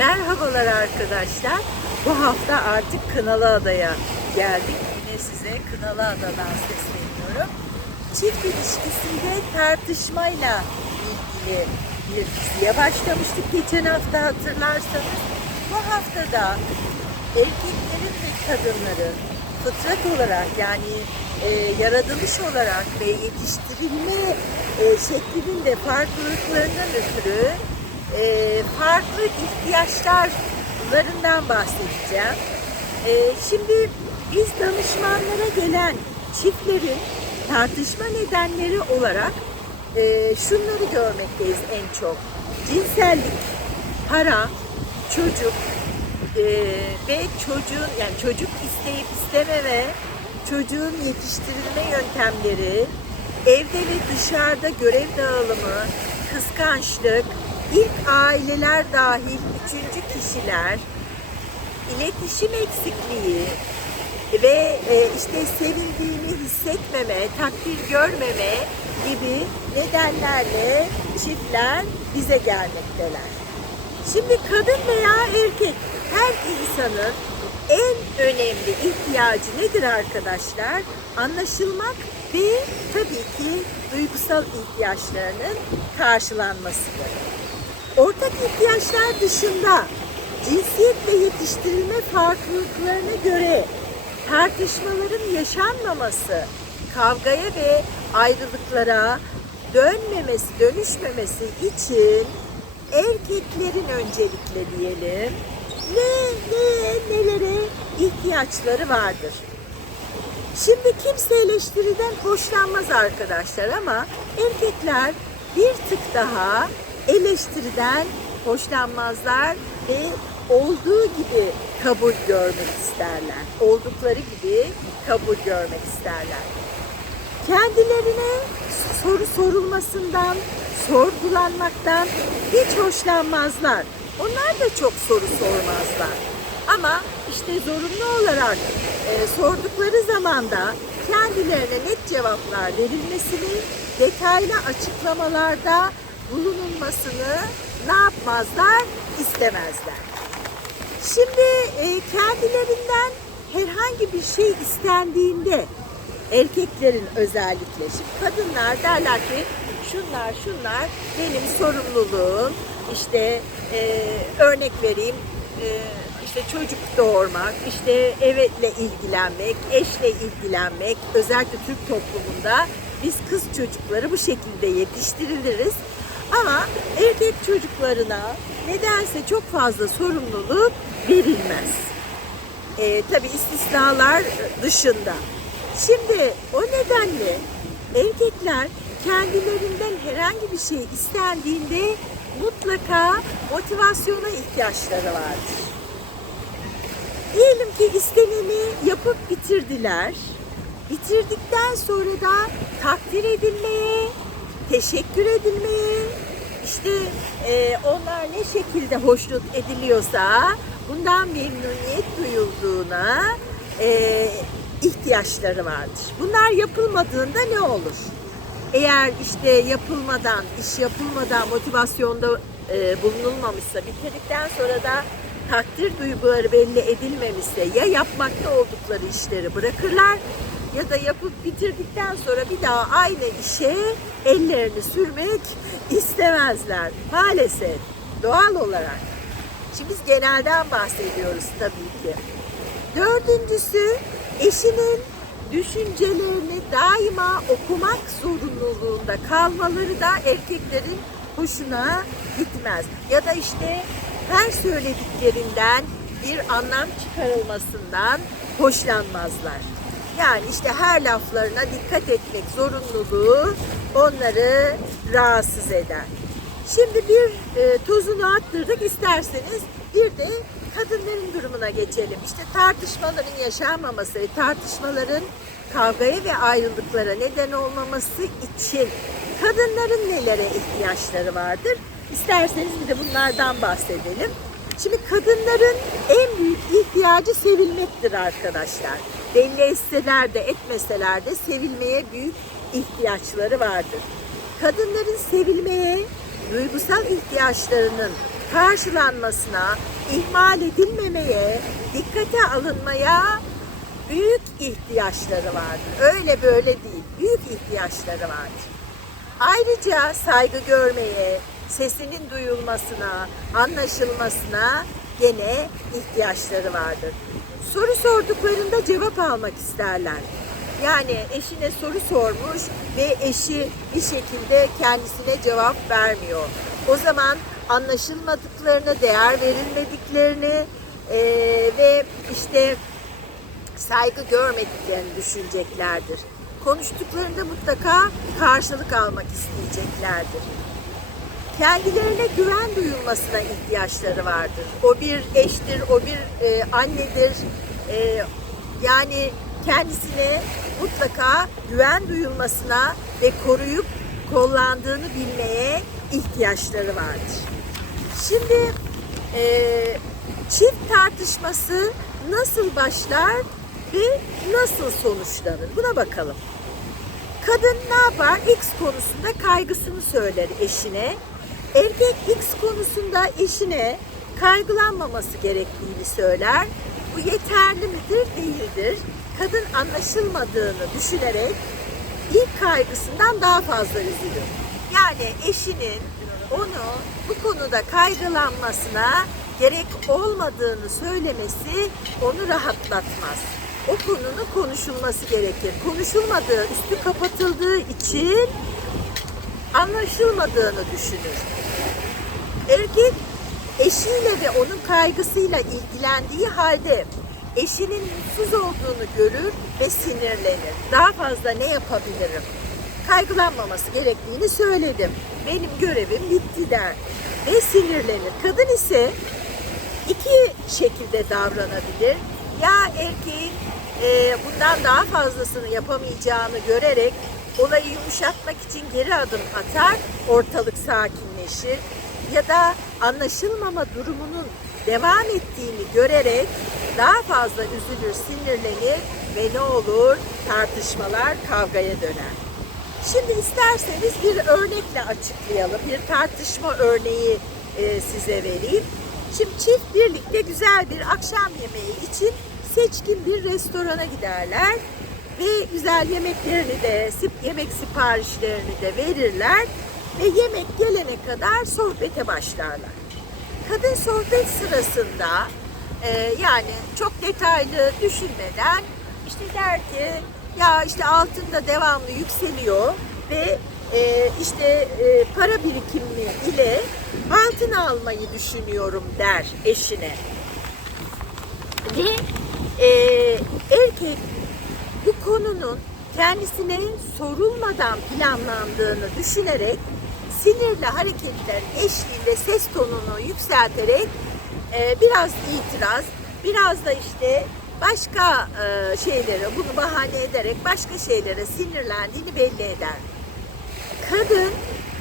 Merhabalar arkadaşlar. Bu hafta artık Kınalıada'ya geldik. Yine size Kınalıada'dan sesleniyorum. Çift ilişkisinde tartışmayla ilgili bir diziye başlamıştık geçen hafta hatırlarsanız. Bu haftada erkeklerin ve kadınların fıtrat olarak yani e, yaratılış olarak ve yetiştirilme e, şeklinin de farklılıklarından ötürü e, farklı ihtiyaçlarından bahsedeceğim. E, şimdi biz danışmanlara gelen çiftlerin tartışma nedenleri olarak e, şunları görmekteyiz en çok. Cinsellik, para, çocuk e, ve çocuğun yani çocuk isteyip istememe, çocuğun yetiştirilme yöntemleri, evde ve dışarıda görev dağılımı, kıskançlık, ilk aileler dahil üçüncü kişiler, iletişim eksikliği ve e, işte sevildiğini hissetmeme, takdir görmeme gibi nedenlerle çiftler bize gelmekteler. Şimdi kadın veya erkek her insanın en önemli ihtiyacı nedir arkadaşlar? Anlaşılmak ve tabii ki duygusal ihtiyaçlarının karşılanmasıdır. Ortak ihtiyaçlar dışında cinsiyet ve yetiştirilme farklılıklarına göre tartışmaların yaşanmaması, kavgaya ve ayrılıklara dönmemesi, dönüşmemesi için erkeklerin öncelikle diyelim ne, ne, nelere ihtiyaçları vardır. Şimdi kimse eleştiriden hoşlanmaz arkadaşlar ama erkekler bir tık daha eleştiriden hoşlanmazlar ve olduğu gibi kabul görmek isterler. Oldukları gibi kabul görmek isterler. Kendilerine soru sorulmasından, sorgulanmaktan hiç hoşlanmazlar. Onlar da çok soru sormazlar. Ama işte zorunlu olarak e, sordukları zaman da kendilerine net cevaplar verilmesini, detaylı açıklamalarda bulunulmasını ne yapmazlar? istemezler. Şimdi e, kendilerinden herhangi bir şey istendiğinde erkeklerin özellikle şimdi kadınlar derler ki şunlar şunlar benim sorumluluğum işte e, örnek vereyim e, işte çocuk doğurmak işte evetle ilgilenmek eşle ilgilenmek özellikle Türk toplumunda biz kız çocukları bu şekilde yetiştiriliriz ama erkek çocuklarına nedense çok fazla sorumluluk verilmez. E, tabii istisnalar dışında. Şimdi o nedenle erkekler kendilerinden herhangi bir şey istendiğinde mutlaka motivasyona ihtiyaçları vardır. Diyelim ki isteneni yapıp bitirdiler. Bitirdikten sonra da takdir edilmeye, teşekkür edilmeye, işte e, onlar ne şekilde hoşnut ediliyorsa bundan memnuniyet duyulduğuna e, ihtiyaçları vardır. Bunlar yapılmadığında ne olur? Eğer işte yapılmadan, iş yapılmadan motivasyonda e, bulunulmamışsa, bitirdikten sonra da takdir duyguları belli edilmemişse ya yapmakta oldukları işleri bırakırlar ya da yapıp bitirdikten sonra bir daha aynı işe ellerini sürmek istemezler. Maalesef doğal olarak. Şimdi biz genelden bahsediyoruz tabii ki. Dördüncüsü eşinin düşüncelerini daima okumak zorunluluğunda kalmaları da erkeklerin hoşuna gitmez. Ya da işte her söylediklerinden bir anlam çıkarılmasından hoşlanmazlar. Yani işte her laflarına dikkat etmek zorunluluğu onları rahatsız eder. Şimdi bir e, tozunu attırdık isterseniz bir de kadınların durumuna geçelim. İşte tartışmaların yaşanmaması, tartışmaların kavgaya ve ayrılıklara neden olmaması için kadınların nelere ihtiyaçları vardır? İsterseniz bir de bunlardan bahsedelim. Şimdi kadınların en büyük ihtiyacı sevilmektir arkadaşlar. Belli etseler de etmeseler de sevilmeye büyük ihtiyaçları vardır. Kadınların sevilmeye, duygusal ihtiyaçlarının karşılanmasına, ihmal edilmemeye, dikkate alınmaya büyük ihtiyaçları vardır. Öyle böyle değil, büyük ihtiyaçları vardır. Ayrıca saygı görmeye, sesinin duyulmasına, anlaşılmasına gene ihtiyaçları vardır. Soru sorduklarında cevap almak isterler. Yani eşine soru sormuş ve eşi bir şekilde kendisine cevap vermiyor. O zaman anlaşılmadıklarını, değer verilmediklerini eee, ve işte saygı görmediklerini düşüneceklerdir. Konuştuklarında mutlaka karşılık almak isteyeceklerdir. Kendilerine güven duyulmasına ihtiyaçları vardır. O bir eştir, o bir e, annedir. E, yani kendisine mutlaka güven duyulmasına ve koruyup kollandığını bilmeye ihtiyaçları vardır. Şimdi e, çift tartışması nasıl başlar ve nasıl sonuçlanır? Buna bakalım. Kadın ne yapar? X konusunda kaygısını söyler eşine. Erkek X konusunda eşine kaygılanmaması gerektiğini söyler. Bu yeterli midir? Değildir. Kadın anlaşılmadığını düşünerek ilk kaygısından daha fazla üzülür. Yani eşinin onu bu konuda kaygılanmasına gerek olmadığını söylemesi onu rahatlatmaz. O konunun konuşulması gerekir. Konuşulmadığı, üstü kapatıldığı için anlaşılmadığını düşünür. Erkek eşiyle ve onun kaygısıyla ilgilendiği halde eşinin mutsuz olduğunu görür ve sinirlenir. Daha fazla ne yapabilirim? Kaygılanmaması gerektiğini söyledim. Benim görevim bitti der ve sinirlenir. Kadın ise iki şekilde davranabilir. Ya erkeğin e, bundan daha fazlasını yapamayacağını görerek olayı yumuşatmak için geri adım atar, ortalık sakinleşir. Ya da anlaşılmama durumunun devam ettiğini görerek daha fazla üzülür, sinirlenir ve ne olur tartışmalar kavgaya döner. Şimdi isterseniz bir örnekle açıklayalım. Bir tartışma örneği e, size vereyim. Şimdi çift birlikte güzel bir akşam yemeği için seçkin bir restorana giderler ve güzel yemeklerini de, yemek siparişlerini de verirler ve yemek gelene kadar sohbete başlarlar. Kadın sohbet sırasında e, yani çok detaylı düşünmeden işte der ki ya işte altında devamlı yükseliyor ve e, işte e, para birikimi ile altın almayı düşünüyorum der eşine. Ve e, erkek bu konunun kendisine sorulmadan planlandığını düşünerek sinirli hareketler eşliğinde ses tonunu yükselterek e, biraz itiraz, biraz da işte başka e, şeylere bunu bahane ederek başka şeylere sinirlendiğini belli eder. Kadın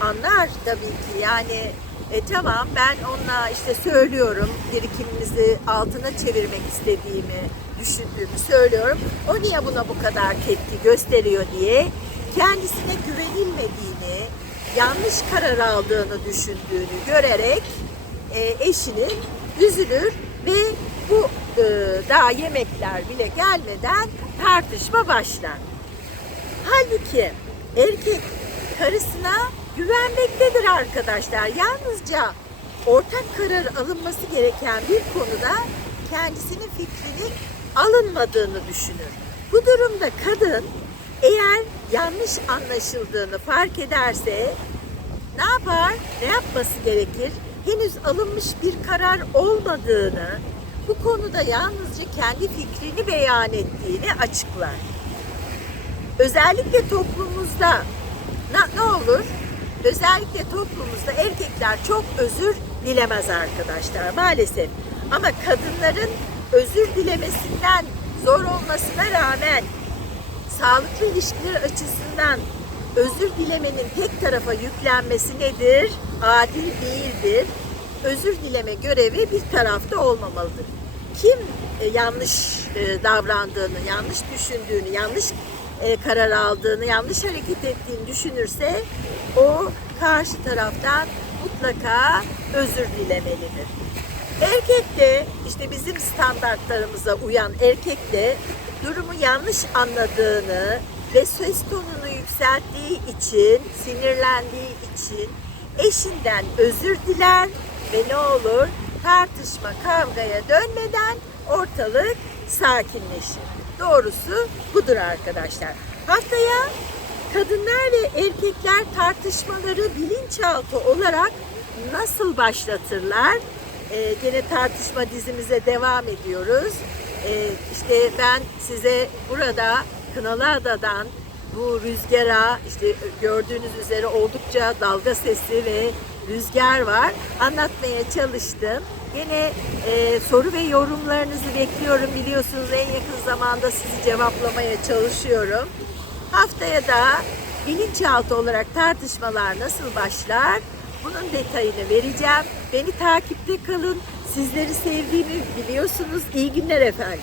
anlar tabii ki yani e, tamam ben onunla işte söylüyorum birikimimizi altına çevirmek istediğimi düşündüğümü söylüyorum. O niye buna bu kadar tepki gösteriyor diye kendisine güvenilmediğini, yanlış karar aldığını düşündüğünü görerek e, eşinin üzülür ve bu e, daha yemekler bile gelmeden tartışma başlar. Halbuki erkek karısına güvenmektedir arkadaşlar. Yalnızca ortak karar alınması gereken bir konuda kendisinin fikrinin alınmadığını düşünür. Bu durumda kadın eğer yanlış anlaşıldığını fark ederse ne yapar? Ne yapması gerekir? Henüz alınmış bir karar olmadığını, bu konuda yalnızca kendi fikrini beyan ettiğini açıklar. Özellikle toplumumuzda ne, ne olur? Özellikle toplumumuzda erkekler çok özür dilemez arkadaşlar maalesef. Ama kadınların özür dilemesinden zor olmasına rağmen sağlıklı ilişkiler açısından özür dilemenin tek tarafa yüklenmesi nedir? Adil değildir. Özür dileme görevi bir tarafta olmamalıdır. Kim e, yanlış e, davrandığını, yanlış düşündüğünü, yanlış e, karar aldığını, yanlış hareket ettiğini düşünürse o karşı taraftan mutlaka özür dilemelidir. Erkek de işte bizim standartlarımıza uyan erkek de durumu yanlış anladığını ve ses tonunu yükselttiği için, sinirlendiği için eşinden özür diler ve ne olur tartışma kavgaya dönmeden ortalık sakinleşir. Doğrusu budur arkadaşlar. Haftaya kadınlar ve erkekler tartışmaları bilinçaltı olarak nasıl başlatırlar? Ee, gene tartışma dizimize devam ediyoruz. Ee, işte ben size burada Kınalıada'dan bu rüzgara işte gördüğünüz üzere oldukça dalga sesi ve rüzgar var. Anlatmaya çalıştım. Yine e, soru ve yorumlarınızı bekliyorum. Biliyorsunuz en yakın zamanda sizi cevaplamaya çalışıyorum. Haftaya da bilinçaltı olarak tartışmalar nasıl başlar? Bunun detayını vereceğim. Beni takipte kalın. Sizleri sevdiğimi biliyorsunuz. İyi günler efendim.